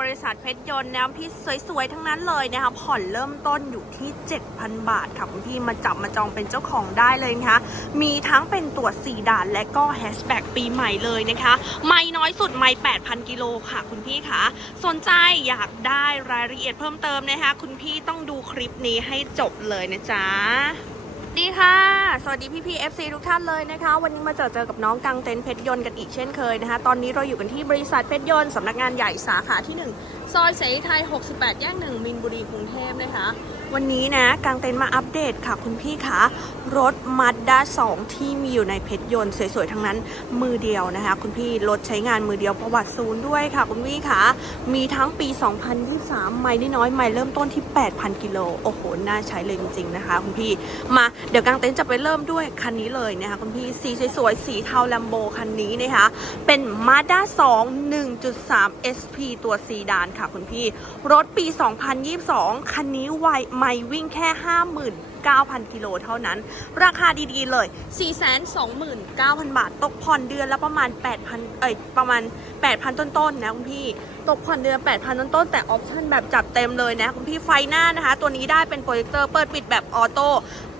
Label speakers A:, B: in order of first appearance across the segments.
A: บริษัทเพชรยนต์นะพี่สวยๆ ทั้งนั้นเลยนะคะผ่อนเริ่มต้นอยู่ที่ 7,000 บาทค่ะคุณพี่มาจับมาจองเป็นเจ้าของได้เลยนะคะมีทั้งเป็นตัว4ด่านและก็แฮชแบ็กปีใหม่เลยนะคะไม่น้อยสุดไม่8,000 กิโลค่ะคุณพี่คะสนใจอยากได้รายละเอียดเพิ่มเติมนะคะคุณพี่ต้องดูคลิปนี้ให้จบเลยนะจ๊ะ ดีค่ะ สวัสดีพี่พีเอฟซีทุกท่านเลยนะคะ วันนี้มาเจอเจอกับน้องกังเต็นท์เพชรยนต์กันอีกเช่นเคยนะคะ ตอนนี้เราอยู่กันที่บริษัทเพชรยนต์สำนักงานใหญ่สาขาที่ 1 ซอยเสรีไทย 68 แยกหนึ่งมินบุรีกรุงเทพนะคะ วันนี้นะกังเต็นท์มาอัปเดตค่ะคุณพี่คะรถมาด้า2ที่มีอยู่ในเพชรยนต์สวยๆ ทั้งนั้นมือเดียวนะคะ คุณพี่รถใช้งานมือเดียวประวัติศูนย์ด้วยค่ะ คุณพี่คะมีทั้งปี 2023 ไม่ได้น้อยไม่เริ่มต้นที่ 8,000 กิโลโอ้โห น่าใช้เลยจริงๆนะคะ คุณพี่มาเดี๋ยวกางเต็นท์จะไปเริ่มด้วยคันนี้เลยนะคะคุณพี่สีสวยๆสีเทาแลมโบคันนี้นะคะ เป็น Mazda 2 1.3 SP ตัวซีดานค่ะ คุณพี่รถปี 2022 คันนี้ไวไม่วิ่งแค่ 9,000 กิโลเท่านั้น ราคาดีๆเลย 429,000 บาท ตกผ่อนเดือนละประมาณ 8,000 เอ้ย ประมาณ 8,000 ต้นๆนะคุณพี่ ตกผ่อนเดือน 8,000 ต้นๆแต่ออปชั่นแบบจัดเต็มเลยนะคุณพี่ไฟหน้านะคะ ตัวนี้ได้เป็นโปรเจคเตอร์เปิดปิดแบบออโต้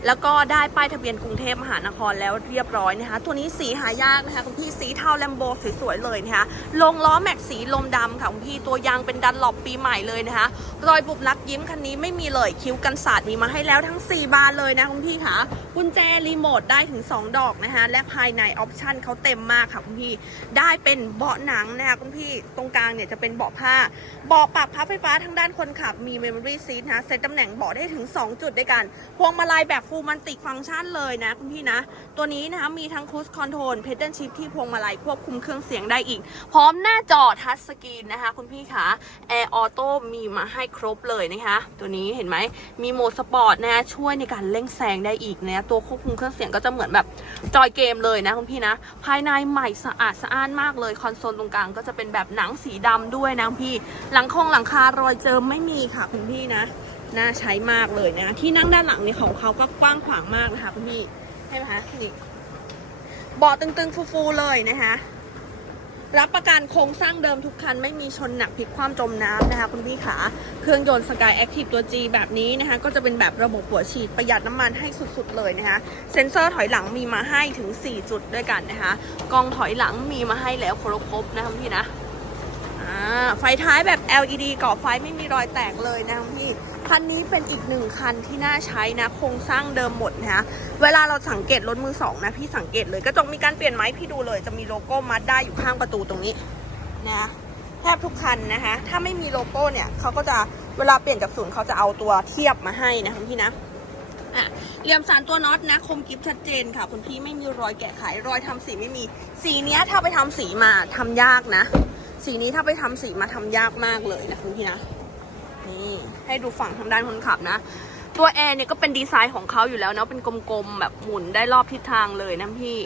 A: แล้วก็ได้ป้ายทะเบียนกรุงเทพมหานครแล้วเรียบร้อยนะคะ ตัวนี้สีหายากนะคะคุณพี่สีเทาแลมโบสวยๆเลยนะคะลงล้อแม็กสีลมดำค่ะคุณพี่ตัวยางเป็นดันหลบปีใหม่เลยนะคะรอยบุบลักยิ้มคันนี้ไม่มีเลยคิ้วกันศาสตร์มีมาให้แล้วทั้ง 4 บานเลยนะคุณพี่ค่ะกุญแจรีโมทได้ถึง 2 ดอกนะคะและภายในออปชั่นเขาเต็มมากค่ะคุณพี่ได้เป็นเบาะหนังนะคะคุณพี่ตรงกลางเนี่ยจะเป็นเบาะผ้าเบาะปรับพับไฟฟ้าทางด้านคนขับมี Memory Seat นะคะเซตตำแหน่งเบาะได้ถึง 2 จุดด้วยกันพวงมาลัยแบบฟูลมันติฟังก์ชันเลยนะคุณพี่นะ ตัวนี้นะคะมีทั้ง Cruise Control Pedal Shift ที่พวงมาลัยควบคุมเครื่องเสียงได้อีก พร้อมหน้าจอทัชสกรีนนะคะ คุณพี่คะแอร์ออโต้มีมาให้ครบเลยนะคะ ตัวนี้เห็นไหมมีโหมดสปอร์ตนะคะช่วยในการเร่งแซงได้อีกนะตัวควบคุมเครื่องเสียงก็จะเหมือนแบบจอยเกมเลยนะคุณพี่นะ ภายในใหม่สะอาดสะอ้านมากเลยคอนโซลตรงกลางก็จะเป็นแบบหนังสีดำด้วยนะพี่ หลังคงหลังคารอยเจิมไม่มีค่ะคุณพี่นะ น่าใช้มากเลยนะ ที่นั่งด้านหลังนี่ของเขาก็กว้างขวางมากนะคะคุณพี่ใช่ไหมคะนี่เบาะตึงๆฟูๆเลยนะคะรับประกันโครงสร้างเดิมทุกคันไม่มีชนหนักพลิกคว่ำจมน้ำนะคะคุณพี่ขาเครื่องยนต์สกายแอคทีฟตัว G แบบนี้นะคะก็จะเป็นแบบระบบหัวฉีดประหยัดน้ำมันให้สุดๆเลยนะคะเซ็นเซอร์ถอยหลังมีมาให้ถึง 4 จุดด้วยกันนะคะกล้องถอยหลังมีมาให้แล้วครบๆนะคะคุณพี่นะไฟท้ายแบบ LED ก่อไฟไม่มีรอยแตกเลยนะคุณพี่ คันนี้เป็นอีกหนึ่งคันที่น่าใช้นะโครงสร้างเดิมหมดนะ เวลาเราสังเกตรถมือสองนะพี่สังเกตเลยกระจกมีการเปลี่ยนไหมพี่ดูเลย จะมีโลโก้มาด้อยู่ข้างประตูตรงนี้นะแทบทุกคันนะคะ ถ้าไม่มีโลโก้เนี่ยเขาก็จะเวลาเปลี่ยนจากศูนย์เขาจะเอาตัวเทียบมาให้นะคุณพี่นะอะเหลี่ยมสารตัวน็อตนะคมกริบชัดเจนค่ะคุณพี่ไม่มีรอยแกะไขรอยทำสีไม่มี สีเนี้ยถ้าไปทำสีมาทำยากนะ สีนี้ถ้าไปทำสีมาทำยากมากเลยนะคุณพี่นะ นี่ให้ดูฝั่งทางด้านคนขับนะ ตัวแอร์เนี่ยก็เป็นดีไซน์ของเขาอยู่แล้วเนาะเป็นกลมๆแบบหมุนได้รอบทิศทางเลยนะพี่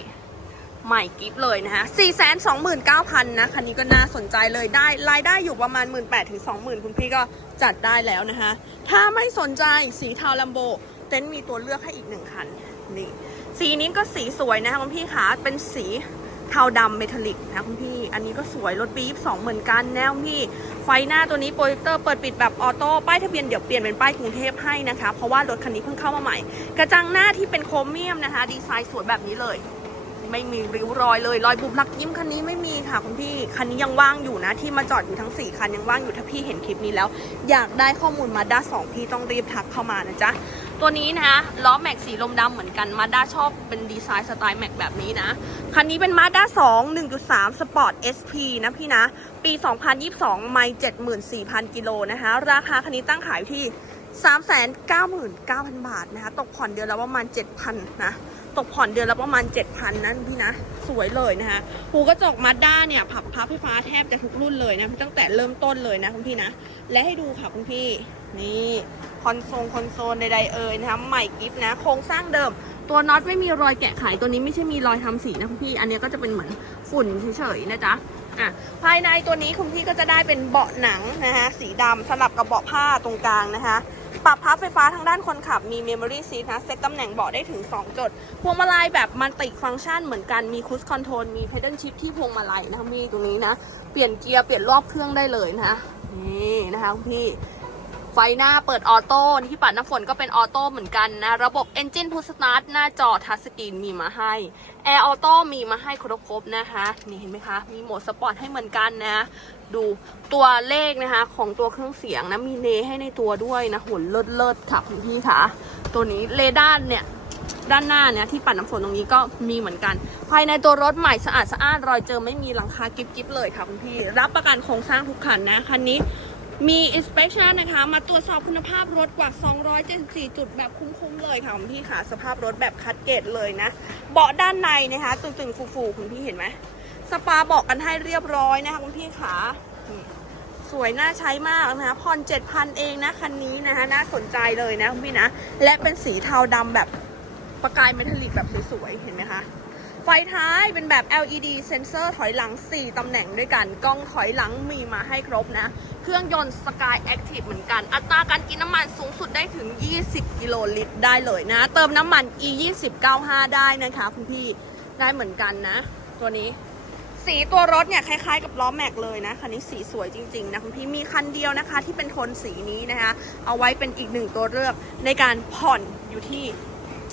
A: ใหม่กิฟเลยนะคะ4 2 9 0 0 0 นะ คันนี้ก็น่าสนใจเลยได้ รายได้อยู่ประมาณ 1 8ื่นถึง20,000 คุณพี่ก็จัดได้แล้วนะคะ ถ้าไม่สนใจสีเทาลัมโบ เต็นท์มีตัวเลือกให้อีกหนึ่งคัน นี่ สีนี้ก็สีสวยนะคะคุณพี่คะเป็นสี เทาดำเมทัลลิกนะคุณพี่ อันนี้ก็สวยรถปี๊บสองเหมือนกันแนวพี่ ไฟหน้าตัวนี้โปรเจคเตอร์เปิดปิดแบบออโต้ป้ายทะเบียนเดี๋ยวเปลี่ยนเป็นป้ายกรุงเทพให้นะคะ เพราะว่ารถคันนี้เพิ่งเข้ามาใหม่ กระจังหน้าที่เป็นโครเมียมนะคะ ดีไซน์สวยแบบนี้เลย ไม่มีริ้วรอยเลยรอยบุบลักยิ้มคันนี้ไม่มีค่ะคุณพี่คันนี้ยังว่างอยู่นะที่มาจอดอยู่ทั้ง 4คันยังว่างอยู่ถ้าพี่เห็นคลิปนี้แล้ว อยากได้ข้อมูลมาด้าสองพี่ต้องรีบทักเข้ามานะจ๊ะ ตัวนี้นะคะล้อแม็กสีลมดำเหมือนกันมาด้าชอบเป็นดีไซน์สไตล์แม็กแบบนี้นะ คันนี้เป็นมาด้า2 1.3 Sport SP นะพี่นะ ปี 2022 ไม่74,000 กิโลนะคะ ราคาคันนี้ตั้งขายอยู่ที่ 399,000 บาทนะคะ ตกผ่อนเดือนละประมาณ 7,000 นะ ตกผ่อนเดือนละประมาณ 7,000 นั่นพี่นะ สวยเลยนะคะหูกระจกมาด้าเนี่ยผับพับไฟฟ้าแทบจะทุกรุ่นเลยนะตั้งแต่เริ่มต้นเลยนะคุณพี่นะ และให้ดูค่ะคุณพี่นี่คอนโซลคอนโซลใดๆเอ่ยนะคะใหม่กิฟต์นะโครงสร้างเดิม ตัวน็อตไม่มีรอยแกะไขตัวนี้ไม่ใช่มีรอยทำสีนะคุณพี่ อันนี้ก็จะเป็นเหมือนฝุ่นเฉยๆนะจ๊ะอะภายในตัวนี้คุณพี่ก็จะได้เป็นเบาะหนังนะคะสีดำสลับกับเบาะผ้าตรงกลางนะคะ ปรับพับไฟฟ้าทางด้านคนขับมี Memory Seat นะ เซ็ตตำแหน่งเบาะได้ถึง 2 จุด พวงมาลัยแบบมันติฟังก์ชันเหมือนกันมีคุชคอนโทรลมีเพดเดิลชิพที่พวงมาลัยนะคะมีตรงนี้นะ เปลี่ยนเกียร์เปลี่ยนรอบเครื่องได้เลยนะนี่นะคะคุณพี่ ไฟหน้าเปิดออโต้ที่ปัดน้ำฝนก็เป็นออโต้เหมือนกันนะ ระบบ Engine Push Start หน้าจอทัชสกรีนมีมาให้ Air Auto มีมาให้ครบๆนะคะ นี่เห็นไหมคะ มีโหมดสปอร์ตให้เหมือนกันนะ ดูตัวเลขนะคะของตัวเครื่องเสียงนะ มีเนให้ในตัวด้วยนะหุ่นเลิศเลิศๆค่ะคุณพี่ค่ะ ตัวนี้เรดาร์เนี่ยด้านหน้าเนี่ยที่ปัดน้ำฝนตรงนี้ก็มีเหมือนกัน ภายในตัวรถใหม่สะอาดสะอานรอยเจอไม่มีหลังคากิบกิบเลยค่ะคุณพี่ รับประกันโครงสร้างทุกคันนะคันนี้ มี inspection นะคะ มาตรวจสอบคุณภาพรถกว่า 274 จุดแบบคุ้มๆเลยค่ะคุณพี่ค่ะ สภาพรถแบบคัดเกรดเลยนะ เบาะด้านในนะคะตึงๆ ฟูๆ คุณพี่เห็นไหม สปาบาะกันให้เรียบร้อยนะคะคุณพี่ค่ะ สวยน่าใช้มากนะคะผ่อน7,000 เองนะ คันนี้นะคะน่าสนใจเลยนะคุณพี่นะ และเป็นสีเทาดำแบบประกายเมทัลลิกแบบสวยๆ เห็นไหมคะ ไฟท้ายเป็นแบบ LED เซนเซอร์ถอยหลัง 4 ตำแหน่งด้วยกัน กล้องถอยหลังมีมาให้ครบนะ เครื่องยนต์ Sky Active เหมือนกัน อัตราการกินน้ำมันสูงสุดได้ถึง 20 กิโลลิตรได้เลยนะ เติมน้ำมัน E 2 9 5ได้นะคะคุณพี่ ได้เหมือนกันนะ ตัวนี้ สีตัวรถเนี่ยคล้ายๆกับล้อแม็กเลยนะ คันนี้สีสวยจริงๆนะคุณพี่ มีคันเดียวนะคะ ที่เป็นโทนสีนี้นะคะ เอาไว้เป็นอีกหนึ่งตัวเลือกในการผ่อนอยู่ที่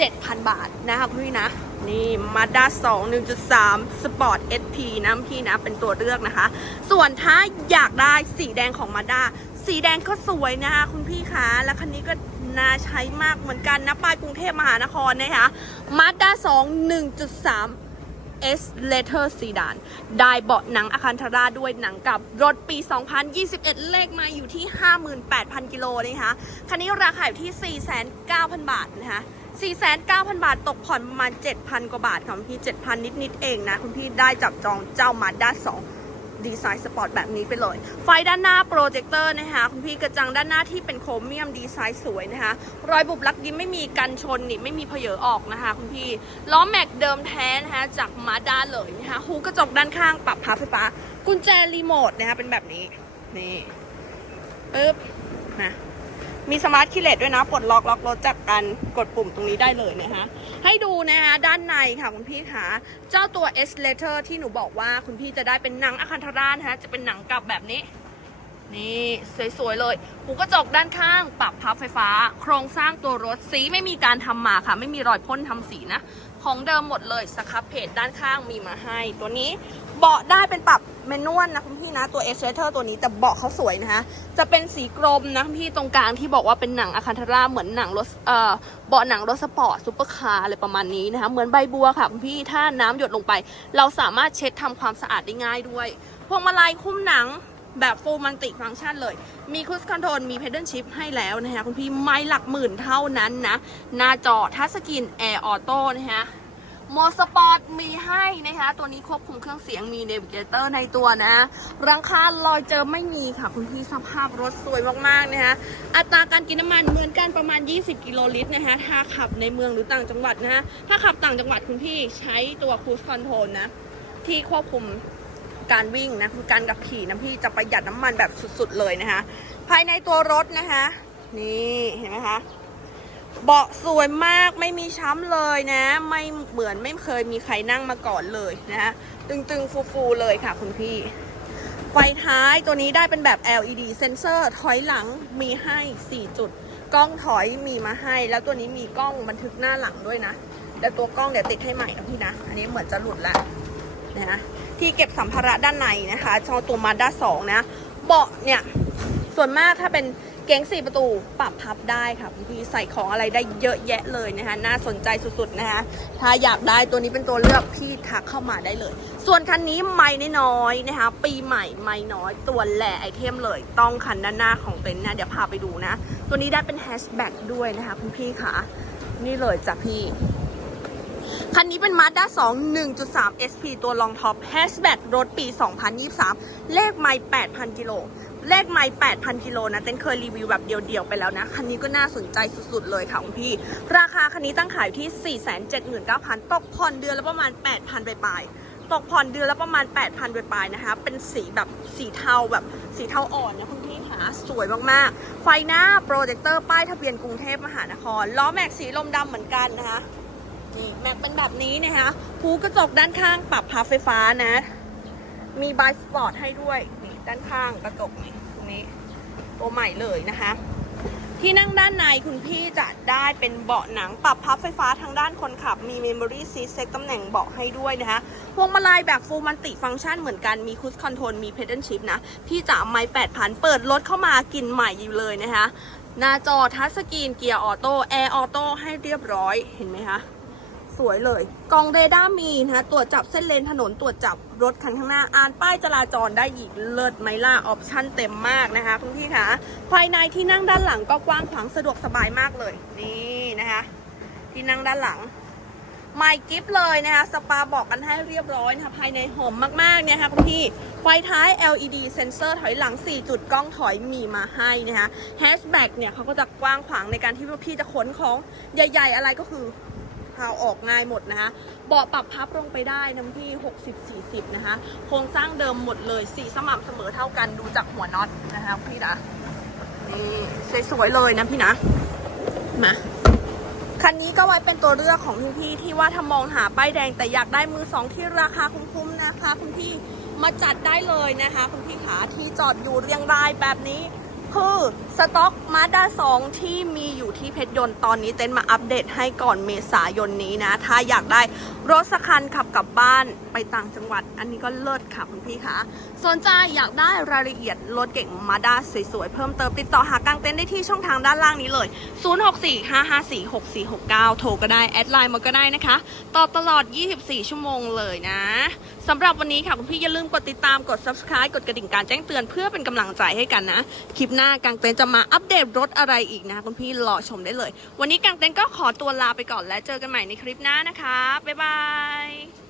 A: 7,000 บาทนะคะคุณพี่นะ นี่ Mazda 2 1.3 Sport SP นะพี่นะ เป็นตัวเลือกนะคะ ส่วนถ้าอยากได้สีแดงของ Mazda สีแดงก็สวยนะคะคุณพี่คะและคันนี้ก็น่าใช้มากเหมือนกันนะป้ายกรุงเทพมหานครนะคะ Mazda 2 1.3 S Letter Sedan ได้เบาะหนังอาคันธาราด้วยหนังกับรถปี 2021 เลขมาอยู่ที่ 58,000 กิโลนะคะ คันนี้ราคาอยู่ที่ 4,900บาทนะคะ 4,900 บาทตกผ่อนประมาณ 7,000 กว่าบาทค่ะคุณพี่7,000 นิด ๆ เองนะ คุณพี่ได้จับจองเจ้ามาด้า2ดีไซน์สปอร์ตแบบนี้ไปเลย ไฟด้านหน้าโปรเจคเตอร์นะคะคุณพี่กระจังด้านหน้าที่เป็นโครเมียมดีไซน์สวยนะคะ รอยบุบลักยิ้มไม่มีกันชนนี่ไม่มีเพเยอออกนะคะ คุณพี่ล้อแม็กเดิมแท้นะคะจากมาด้าเลยนะคะหูกระจกด้านข้างปรับพับไฟฟ้า กุญแจรีโมทนะคะเป็นแบบนี้นี่ปึ๊บนะ มีสมาร์ทคีย์เลสด้วยนะปลดล็อกล็อกรถจากการกดปุ่มตรงนี้ได้เลยนะคะให้ดูนะคะด้านในค่ะคุณพี่คะเจ้าตัว S Letter ที่หนูบอกว่าคุณพี่จะได้เป็นหนังอาคันธรานะคะจะเป็นหนังกลับแบบนี้ นี่สวยๆเลยหูกระจกด้านข้างปรับพับไฟฟ้า โครงสร้างตัวรถสีไม่มีการทำมาค่ะ ไม่มีรอยพ่นทำสีนะของเดิมหมดเลยสครับเพจด้านข้างมีมาให้ ตัวนี้เบาะได้เป็นปรับ เมนนวลนะคุณพี่นะตัว S Letter ตัวนี้แต่เบาะเขาสวยนะคะจะเป็นสีกรมนะคุณพี่ตรงกลางที่บอกว่าเป็นหนังอะคันธาราเหมือนหนังรถเอ่อเบาะหนังรถสปอร์ตซูเปอร์คาร์อะไรประมาณนี้นะคะเหมือนใบบัวค่ะคุณพี่ถ้าน้ำหยดลงไป เราสามารถเช็ดทำความสะอาดได้ง่ายด้วยพวงมาลัยคุ้มหนังแบบฟูลมันติฟังก์ชันเลย มีค u สคอนโทรล มี p พ d เดิลชิพให้แล้วนะคะคุณพี่ไม่หลักหมื่นเท่านั้นนะ หน้าจอทัชสกรีนแอร์ออโต้นะคะ โมสปอร์ตมีให้นะคะ ตัวนี้ควบคุมเครื่องเสียงมีเนวิเกเตอร์ในตัวนะรังคาลอยเจอไม่มีค่ะ คุณพี่สภาพรถสวยมากๆนะคะ อัตราการกินน้ำมันเหมือนกันประมาณ 20 กิโลลิตรนะคะ ถ้าขับในเมืองหรือต่างจังหวัดนะคะ ถ้าขับต่างจังหวัดคุณพี่ใช้ตัวค u สคอนโทรลนะ ที่ควบคุมการวิ่งนะคือการขับขี่นะพี่จะประหยัดน้ำมันแบบสุดๆเลยนะคะ ภายในตัวรถนะคะ นี่เห็นไหมคะ เบาะสวยมากไม่มีช้ำเลยนะ ไม่เหมือนไม่เคยมีใครนั่งมาก่อนเลยนะตึงๆ ฟูๆ เลยค่ะคุณพี่ ไฟท้ายตัวนี้ได้เป็นแบบ LED เซนเซอร์ถอยหลังมีให้ 4 จุด กล้องถอยมีมาให้ แล้วตัวนี้มีกล้องบันทึกหน้าหลังด้วยนะแต่ตัวกล้องเดี๋ยวติดให้ใหม่นะพี่นะ อันนี้เหมือนจะหลุดแล้วนะที่เก็บสัมภาระด้านในนะคะชอตัวมาด้าสองนะ เบาะเนี่ย ส่วนมากถ้าเป็น เก๋งสี่ประตูปรับพับได้ค่ะพี่ใส่ของอะไรได้เยอะแยะเลยนะคะ น่าสนใจสุดๆนะคะ ถ้าอยากได้ตัวนี้เป็นตัวเลือกพี่ทักเข้ามาได้เลย ส่วนคันนี้ไม่น้อยๆนะคะ ปีใหม่ไม่น้อยตัวแหล่ไอเทมเลย ต้องคันด้านหน้าของเต็นท์นะเดี๋ยวพาไปดูนะ ตัวนี้ได้เป็นแฮชแบ็กด้วยนะคะพี่ค่ะ นี่เลยจ้ะพี่คันนี้เป็น Mazda 2 1.3 SP ตัวรองท็อปแฮชแบ็กรถปี 2023 เลขไมล์8,000 กิโล เลขไมล์8,000 กิโลนะ เต้นเคยรีวิวแบบเดียวๆไปแล้วนะ คันนี้ก็น่าสนใจสุดๆเลยค่ะคุณพี่ ราคาคันนี้ตั้งขายอยู่ที่ 479,000 ตกผ่อนเดือนละประมาณ 8,000ไปปลายๆตกผ่อนเดือนละประมาณ 8,000ไปปลายๆนะคะ เป็นสีแบบสีเทาแบบสีเทาอ่อนนะคุณพี่ค่ะ สวยมากๆ ไฟหน้าโปรเจคเตอร์ป้ายทะเบียนกรุงเทพมหานคร ล้อแม็กสีลมดำเหมือนกันนะคะนี่แม็กเป็นแบบนี้นะคะหูกระจกด้านข้างปรับพับไฟฟ้านะ มีบายสปอร์ตให้ด้วย ด้านข้างกระจกนี่อืมนี้ ตัวใหม่เลยนะคะ ที่นั่งด้านในคุณพี่จะได้เป็นเบาะหนังปรับพับไฟฟ้าทางด้านคนขับ มี Memory Seat เซ็ตตำแหน่งเบาะให้ด้วยนะคะพวงมาลัยแบบ Full Multi Function เหมือนกันมี Cruise Control มี Pedal Shift นะ พี่จะไม่แปดพันเปิดรถเข้ามากลินใหม่อยู่เลยนะคะหน้าจอทัชสกรีนเกียร์ออโต้แอร์ออโต้ให้เรียบร้อยเห็นไหมคะ สวยเลย กล่องเรดาร์มีนะคะตรวจจับเส้นเลนถนนตรวจจับรถคันข้างหน้า อ่านป้ายจราจรได้อีกเลิศไหมล่ะออปชั่นเต็มมากนะคะคุณพี่คะภายในที่นั่งด้านหลังก็กว้างขวางสะดวกสบายมากเลย นี่นะคะ ที่นั่งด้านหลังไมค์กิฟเลยนะคะ สปาบอกกันให้เรียบร้อยนะคะภายในหอมมากๆเนี่ยค่ะคุณพี่ ไฟท้าย LED เซนเซอร์ถอยหลัง 4 จุดกล้องถอยมีมาให้นะคะแฮชแบ็กเนี่ยเขาก็จะกว้างขวางในการที่พี่จะขนของใหญ่ ๆ อะไรก็คือ พาวออกง่ายหมดนะคะเบาะปรับพับลงไปได้นะพี่ 60-40 นะคะ โครงสร้างเดิมหมดเลยสีสม่ำเสมอเท่ากันดูจากหัวน็อตนะคะพี่นะนี่สวยๆเลยนะพี่นะมาคันนี้ก็ไว้เป็นตัวเลือกของคุณพี่ที่ว่าถ้ามองหาป้ายแดงแต่อยากได้มือสองที่ราคาคุ้มๆนะคะ คุณพี่มาจัดได้เลยนะคะ คุณพี่ขาที่จอดอยู่เรียงรายแบบนี้ คือสต็อกมาด้า2ที่มีอยู่ที่เพชรยนต์ตอนนี้เต้นมาอัปเดตให้ก่อนเมษายนนี้นะ ถ้าอยากได้รถสักคันขับกลับบ้านไปต่างจังหวัด อันนี้ก็เลิศค่ะคุณพี่คะสนใจอยากได้รายละเอียดรถเก่งมาด้าสวยๆ เพิ่มเติมติดต่อหากางเต็นได้ที่ช่องทางด้านล่างนี้เลย 0645546469 โทรก็ได้ แอดไลน์มาก็ได้นะคะ ตอบตลอด 24 ชั่วโมงเลยนะสำหรับวันนี้ค่ะคุณพี่อย่าลืมกดติดตามกด subscribe กดกระดิ่งการแจ้งเตือนเพื่อเป็นกำลังใจให้กันนะคลิปหน้ากางเต็นจะมาอัปเดตรถอะไรอีกนะคุณพี่รอชมได้เลย วันนี้กางเต็นก็ขอตัวลาไปก่อนและเจอกันใหม่ในคลิปหน้านะคะ บ๊ายบาย